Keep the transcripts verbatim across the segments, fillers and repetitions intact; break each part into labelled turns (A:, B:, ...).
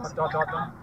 A: จอดจอดจอด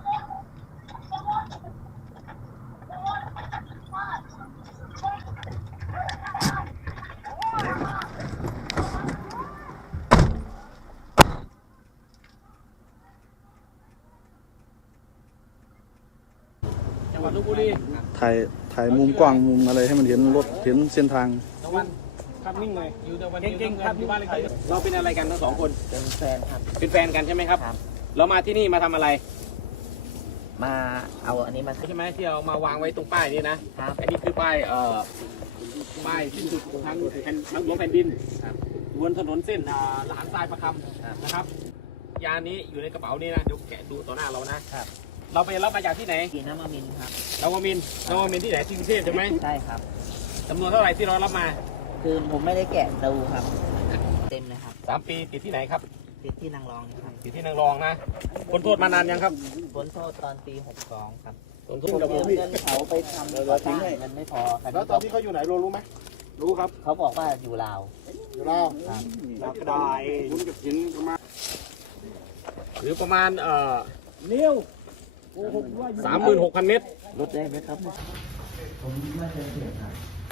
A: จังหวัดลพบุรี
B: ถ่ายถ่ายมุมกว้างมุมอะไรให้มันเห็นรถเห็นเส้นทาง
A: ตะวันภาพนิ่งเลยอยู่ตะวันเก่งๆครับอยู่บ้านเลยเราเป็นอะไรกันทั้งสองคน
C: เป็นแฟนครับ
A: เป็นแฟนกันใช่ไหมครับครับเรามาที่นี่มาทำอะไร
C: มาเอาอันนี้มา
A: ใช่ไหมที่เอามาวางไว้ตรงป้ายนี้นะครับอันนี้คือป้ายเอ่อป้ายสิ้นสุดทางแผ่นทางหลวงแผ่นดินบนถนนเส้นหลานทรายประคำนะครับยานี้อยู่ในกระเป๋านี้นะเดี๋ยวแกะดูต่อหน้าเรานะครับเราไปรับมาจากที่ไหน
C: กีน้ำมามินครับ
A: น้ำมามินน้ำมามินที่ไหนที่กรุงเทพใช่ไหม
C: ใช่ครับ
A: จำนวนเท่าไหร่ที่เรารับมา
C: คือผมไม่ได้แกะดูครับเต็มเลยครับ
A: สามปีติดที่ไหนครับ
C: ติดที่นางรองครับ
A: ติดที่นางรองนะพ้นโทษมานานยังครับ
C: พ้นโทษตอนปีหกสองครับ
A: พ้นโทษ
C: กับเงินเขาไปทำก่อสร้างเงินไม่พอ
A: แล้วตอนที่เขาอยู่ไหนรู้รู้ไหมรู้ครับ
C: เขาบอกว่าอยู่ลาว
A: อยู่ลาวลาวกระดายคุณกับหินประมาณหรือประมาณเอ่อนิ้วสามหมื่นหกพันเมตร
C: ลดได้ไหมครับผมไม่เคยเห็นครับ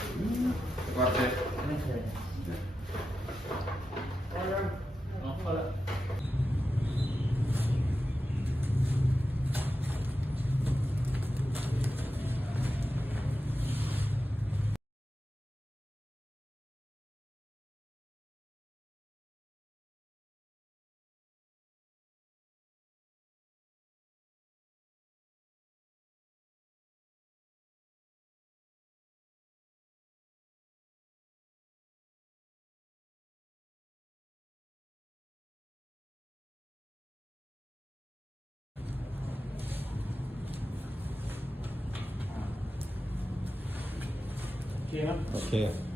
C: ไม่เคย
A: โอเคครับ
B: โอเค